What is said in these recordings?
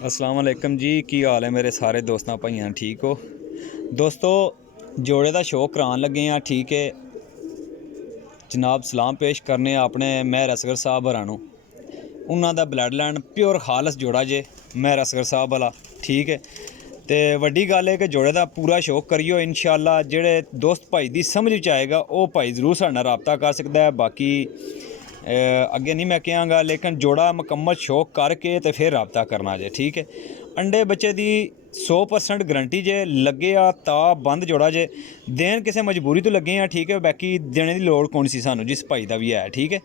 अस्सलाम वालेकुम जी, की हाल है मेरे सारे दोस्तों भाइयों, ठीक हो दोस्तों। जोड़े का शौक करान लगे हैं, ठीक है जनाब। सलाम पेश करने अपने मेहर असगर साहब हरां नूं। उन्हां दा ब्लड लाइन प्योर खालस जोड़ा जे मेहर असगर साहब वाला, ठीक है। तो वड्डी गल है कि जोड़े का पूरा शौक करियो इंशाअल्लाह। जेड़े दोस्त भाई दी समझ विच आएगा वो भाई जरूर साडे नाल राबता कर सकता है। बाकी अगे नहीं मैं कहांगा, लेकिन जोड़ा मुकम्मल शौक करके तो फिर राबता करना जे, ठीक है। अंडे बच्चे दी 100% गारंटी जे, लगे आ ता बंद जोड़ा जे, देन किसी मजबूरी तो लगे हैं, ठीक है। बाकी देने की लोड़ कौन सी सानू, जिस भाई का भी है, ठीक है।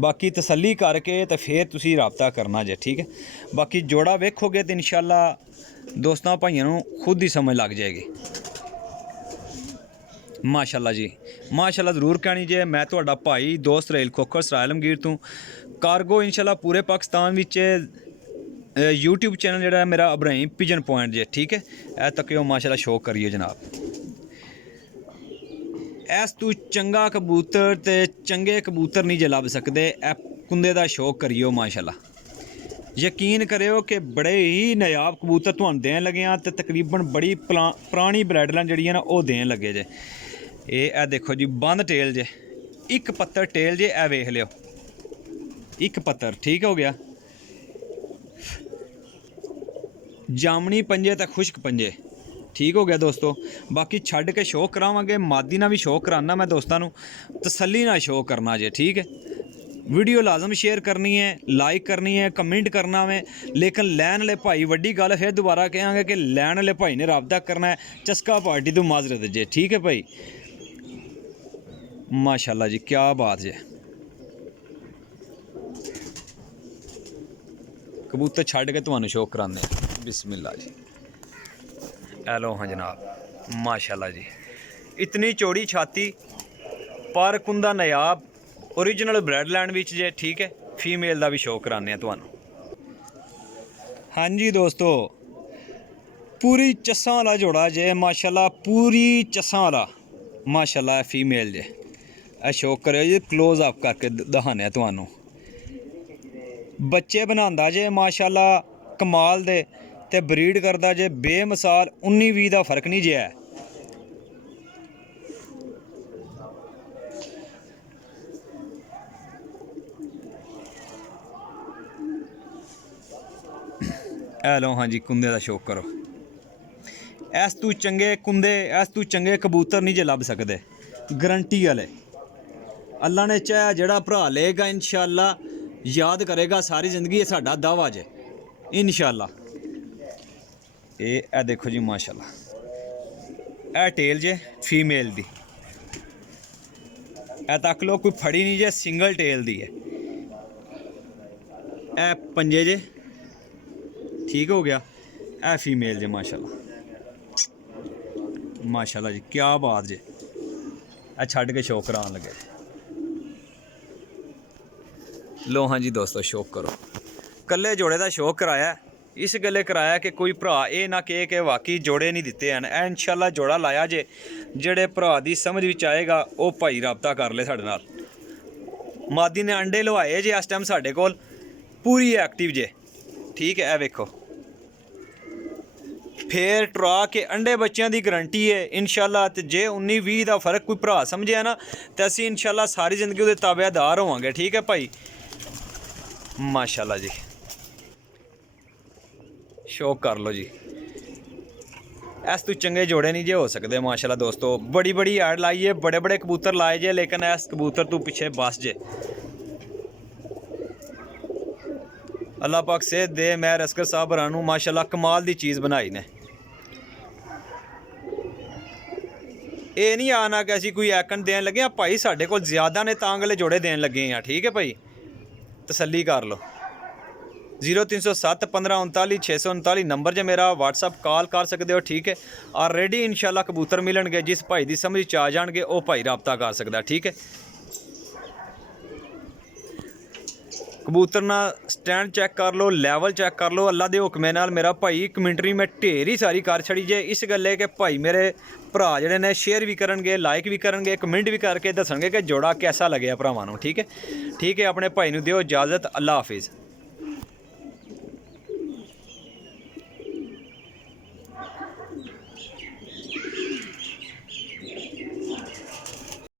बाकी तसल्ली करके तो फिर तुसी राबता करना जे, ठीक है। बाकी जोड़ा वेखोगे तो इंशाअल्लाह दोस्तों भाइयों नूं खुद ही समझ लग जाएगी। माशाअल्लाह जी, माशाअल्लाह जरूर कहनी जे। मैं तुहाडा भाई दोस्त रहेल खोखर सराय आलमगीर तो कारगो इंशाअल्लाह पूरे पाकिस्तान विच यूट्यूब चैनल जिहड़ा मेरा इब्राहिम पिजन पॉइंट जे, ठीक है। ऐ तक्यो माशाअल्लाह शौक करिए जनाब। ऐस तू चंगा कबूतर ते चंगे कबूतर नहीं जे लभ सकदे। ऐ कुंदे दा शौक करियो माशाअल्लाह। यकीन करियो कि बड़े ही नायाब कबूतर तुहानूं देन लगे हैं, तो तकरीबन बड़ी पुरानी ब्लड लाइन जिहड़ी है ना वो देन लगे जे। ए देखो जी, बंद टेल जे, एक पत्तर टेल जे, ए वेख लियो एक पत्तर, ठीक हो गया। जामनी पंजे ते खुश्क पंजे, ठीक हो गया दोस्तों। बाकी छड्ड के शौक करावांगे, मादी ना भी शौक कराना मैं दोस्तों नूं, तसल्ली ना शौक करना जे, ठीक है। वीडियो लाजम शेयर करनी है, लाइक करनी है, कमेंट करना है। लेकिन लैन वाले भाई, वड्डी गल फिर दोबारा कहांगे कि लैन वाले भाई ने राबता करना है, चस्का पार्टी तो माजरत जे, ठीक है भाई। माशाअल्लाह जी, क्या बात जे। कबूतर छड्ड के तुहानूं शौक कराने बिस्मिल्लाह जी। हेलो हाँ जनाब, माशाअल्लाह जी। इतनी चौड़ी छाती पर कुंदा नायाब ओरिजिनल ब्लड लाइन विच जे, ठीक है। फीमेल का भी शौक कराने तुहानूं। हाँ जी दोस्तों, पूरी चस्सां वाला जोड़ा जे माशाअल्लाह, पूरी चस्सां वाला माशाअल्लाह फीमेल जे। ए शौक करो जी, क्लोज अप करके दिखाने तुहानूं। बच्चे बनांदा जे माशाअल्लाह कमाल दे, ते ब्रीड करदा जे बेमिसाल। 19-20 का फर्क नहीं जे है। हेलो हाँ जी, कुंदे का शौक करो। ऐस तू चंगे कुंदे, ऐस तू चंगे कबूतर नहीं जे लभ सकदे, गारंटी वाले। अल्लाह ने चाहे जेड़ा भरा लेगा इंशाअल्लाह याद करेगा सारी जिंदगी, ये साडा दावा जे इंशाअल्लाह। ए देखो जी माशाअल्लाह, ए टेल जे फीमेल दी, ए तक लो कोई फड़ी नहीं जे, सिंगल टेल दी है। ए पंजे जे, ठीक हो गया। ए फीमेल जे माशाअल्लाह, माशाअल्लाह जी, क्या बात जे। ए छड्ड के शौक करान लगे। लो हाँ जी दोस्तों, शौक करो। कल्ले जोड़े का शौक कराया, इस गल्ले कराया कि कोई भरा ये ना कहे कि वाकई जोड़े नहीं दिते हैं। ए इंशाअल्लाह जोड़ा लाया जे, जेड़े भरा दी समझ विच आएगा वो भाई राबता कर ले साडे नाल। मादी ने अंडे लवाए जे इस टाइम साडे कोल, पूरी एक्टिव जे, ठीक है। ए वेखो फिर टरा के अंडे बच्चों की गारंटी है इंशाअल्लाह। तो जे 19-20 का फर्क कोई भरा समझे ना, तो असी इंशाअल्लाह सारी जिंदगी उहदे ताबेदार होवांगे, ठीक है भाई। माशाअल्लाह जी, शौक कर लो जी। ऐस तू चंगे जोड़े नहीं जे हो सकते माशाअल्लाह दोस्तों। बड़ी बड़ी ऐड लाई है, बड़े बड़े कबूतर लाए जे, लेकिन ऐस कबूतर तू पिछे बस जे। अल्लाह पाक सेहत दे, मैं असगर साहब रानू माशाअल्लाह कमाल दी चीज़ बनाई ने। ये नहीं आना कि असी कोई ऐकन देन लगे भाई, साढ़े कोल ज़्यादा ने तां गले जोड़े देन लगे हैं, ठीक है भाई। तसल्ली कर लो। 0307 1539 639 नंबर जे मेरा, व्हाट्सअप कॉल कर सकते हो, ठीक है। ऑलरेडी इंशाअल्लाह कबूतर मिलणगे, जिस भाई की समझ च आ जाणगे वो भाई राबता कर सकता, ठीक है। कबूतर ना स्टैंड चेक कर लो, लैवल चेक कर लो। अल्लाह के हुक्मे नाल मेरा भाई कमेंटरी में ढेर ही सारी कर छड़ी जे। इस गल्ले के भाई मेरे भरा जिहड़े ने शेयर भी करनगे, लाइक भी करनगे, कमेंट भी करके दसणगे कि जोड़ा कैसा लगे भरावां नूं, ठीक है। ठीक है, अपने भाई नूं दिओ इजाज़त। अल्लाह हाफिज़।